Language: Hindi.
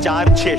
4-6